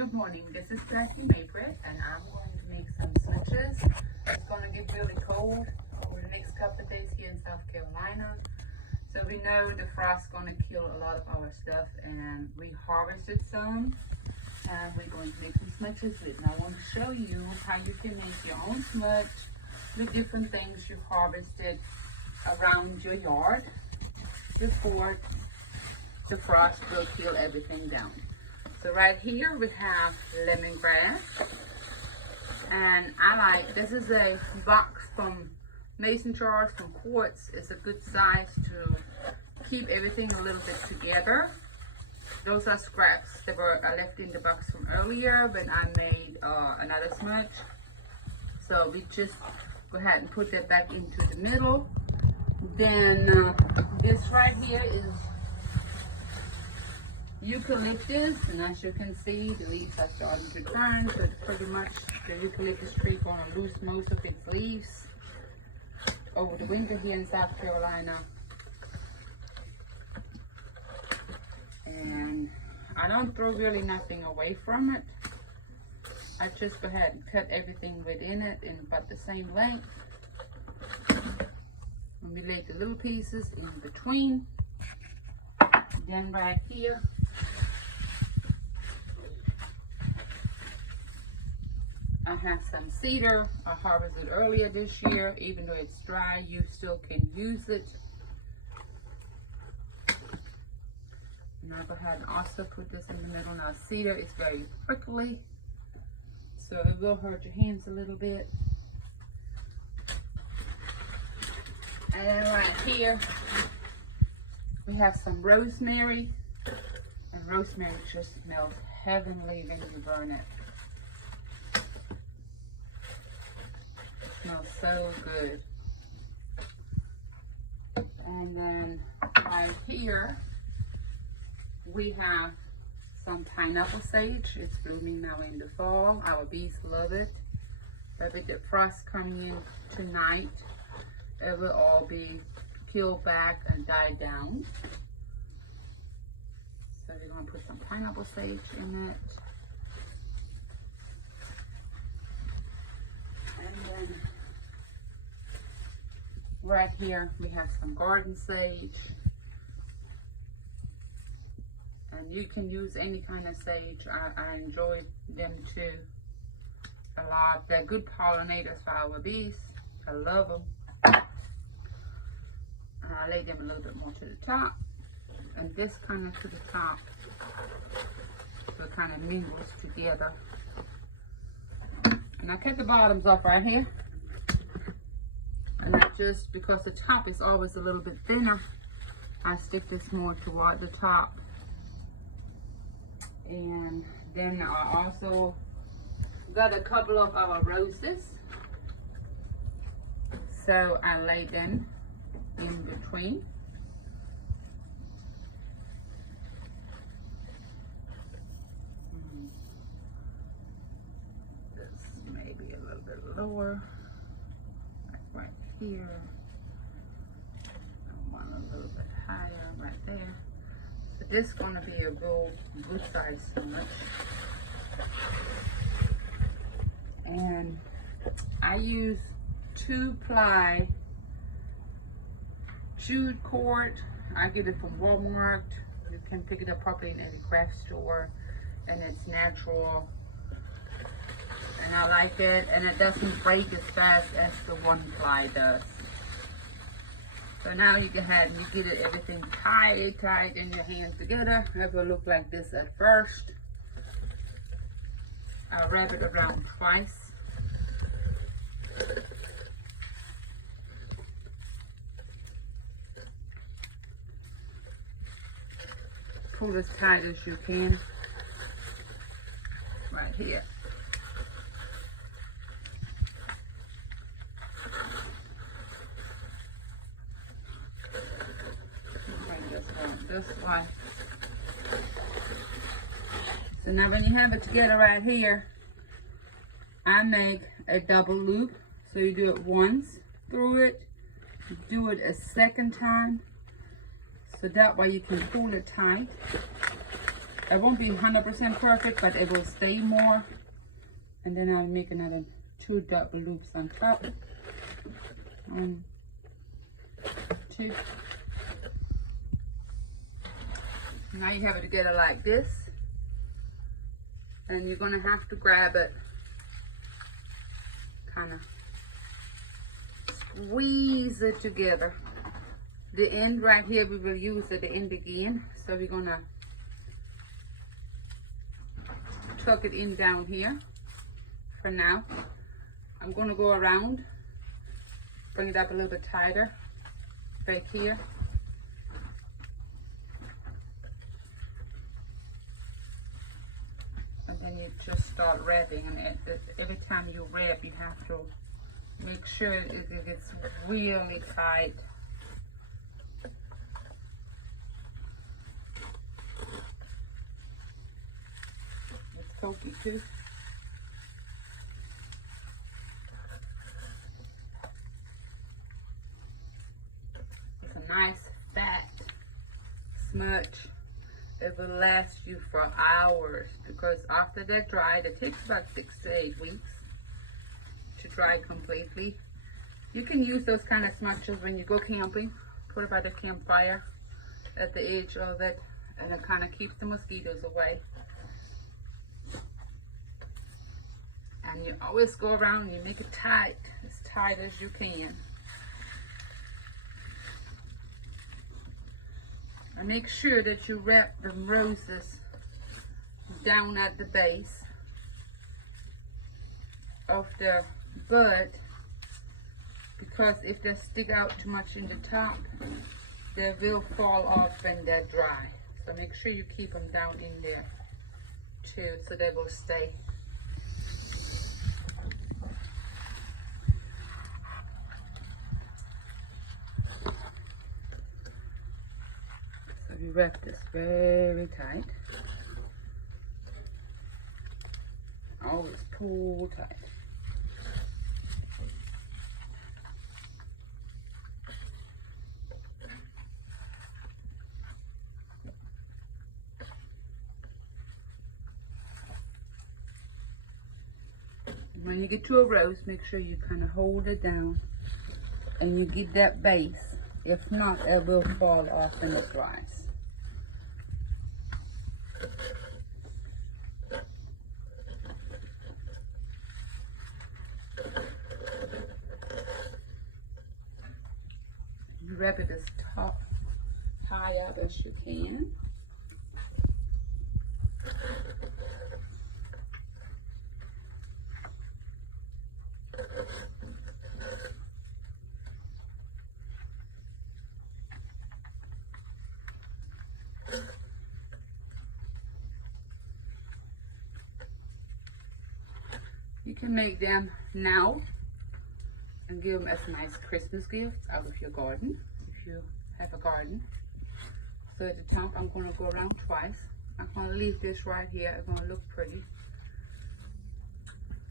Good morning, this is Crafty Maibritt, and I'm going to make some smudges. It's going to get really cold over the next couple of days here in South Carolina. So we know the frost's going to kill a lot of our stuff, and we harvested some, and we're going to make some smudges with it. And I want to show you how you can make your own smudge with different things you harvested around your yard before the frost will kill everything down. So right here we have lemongrass, and this is a box from mason jars from quartz. It's a good size to keep everything a little bit together. Those are scraps that were left in the box from earlier when I made another smudge. So we just go ahead and put that back into the middle. Then this right here is eucalyptus, and as you can see, the leaves are starting to turn, so it's pretty much the eucalyptus tree going to lose most of its leaves over the winter here in South Carolina. And I don't throw really nothing away from it. I just go ahead and cut everything within it in about the same length. And we lay the little pieces in between. Then right here, I have some cedar. I harvested earlier this year. Even though it's dry, you still can use it. And I'll go ahead and also put this in the middle. Now cedar is very prickly, so it will hurt your hands a little bit. And then right here, we have some rosemary. And rosemary just smells heavenly when you burn it. Smells so good. And then right here we have some pineapple sage. It's blooming now in the fall. Our bees love it. But with the frost coming in tonight, it will all be peeled back and die down. So we're going to put some pineapple sage in it. And then right here we have some garden sage, and you can use any kind of sage. I enjoy them too a lot. They're good pollinators for our bees. I love them. And I lay them a little bit more to the top, and this kind of to the top, so it kind of mingles together. And I cut the bottoms off right here. And that's just because the top is always a little bit thinner, I stick this more toward the top. And then I also got a couple of our roses, so I lay them in between. This may be a little bit lower, like right here. I want a little bit higher right there. So this is going to be a real good size smudge. And I use 2-ply jute cord. I get it from Walmart. You can pick it up probably in any craft store, and it's natural. And I like it, and it doesn't break as fast as the 1-ply does. So now you go ahead and you get it everything tight in your hands together. It will look like this at first. I'll wrap it around twice. Pull as tight as you can right here. This way. So now when you have it together right here, I make a double loop. So you do it once through it, do it a second time, so that way you can pull it tight. It won't be 100% perfect, but it will stay more. And then I'll make another 2 double loops on top. 1, 2. Now you have it together like this. And you're gonna have to grab it, kind of squeeze it together. The end right here we will use at the end again. So we're gonna tuck it in down here for now. I'm gonna go around, bring it up a little bit tighter back here. And then you just start wrapping, and every time you wrap you have to make sure it gets really tight. It's pokey too. It's a nice fat smudge. It will last you for hours, because after they're dried, it takes about 6 to 8 weeks to dry completely. You can use those kind of smudges when you go camping. Put it by the campfire at the edge of it, and it kind of keeps the mosquitoes away. And you always go around and you make it tight, as tight as you can. And make sure that you wrap the roses down at the base of the bud, because if they stick out too much in the top, they will fall off when they're dry. So make sure you keep them down in there too, so they will stay. So you wrap this very tight. Always pull tight. When you get to a rose, make sure you kind of hold it down and you get that base. If not, it will fall off when it dries. You wrap it as high up as you can. You can make them now and give them as nice Christmas gifts out of your garden, if you have a garden. So at the top, I'm going to go around twice. I'm going to leave this right here. It's going to look pretty.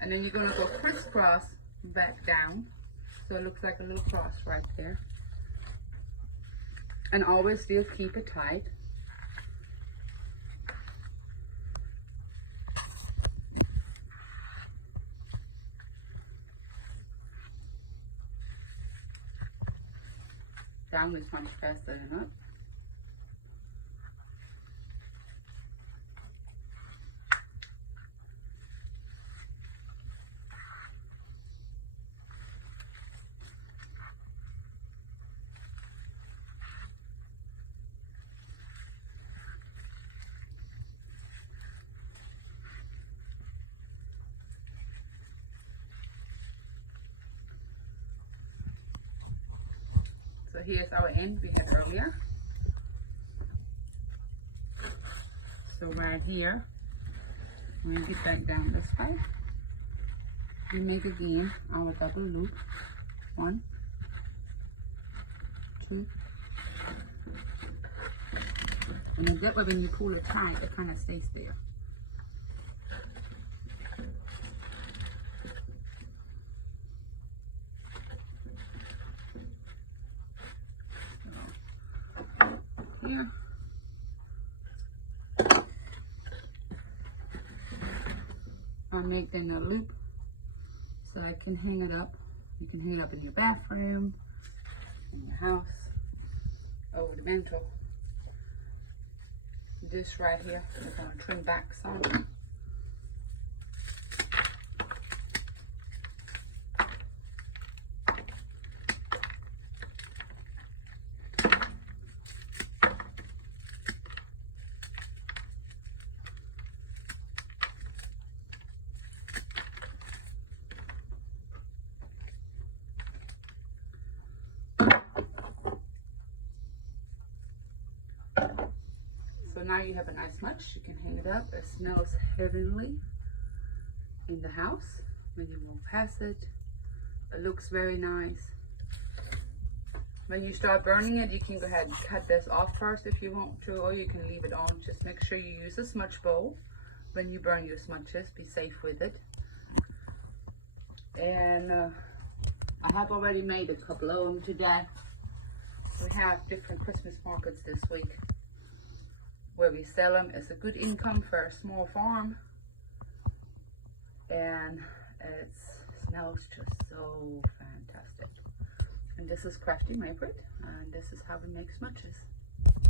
And then you're going to go crisscross back down, so it looks like a little cross right there. And always still keep it tight. Down is much faster than up. So here's our end we had earlier. So right here, when you get back down this way, we make again our double loop. 1, 2. And then that way when you pull it tight, it kind of stays there. Here. I make then a loop so I can hang it up. You can hang it up in your bathroom, in your house, over the mantle. This right here, I'm going to trim back some. So now you have a nice smudge. You can hang it up. It smells heavenly in the house when you walk past it. It looks very nice. When you start burning it, you can go ahead and cut this off first if you want to, or you can leave it on. Just make sure you use a smudge bowl when you burn your smudges. Be safe with it. And I have already made a couple of them today. We have different Christmas markets this week where we sell them. It's a good income for a small farm, and it smells just so fantastic. And this is Crafty Maibritt, and this is how we make smudges.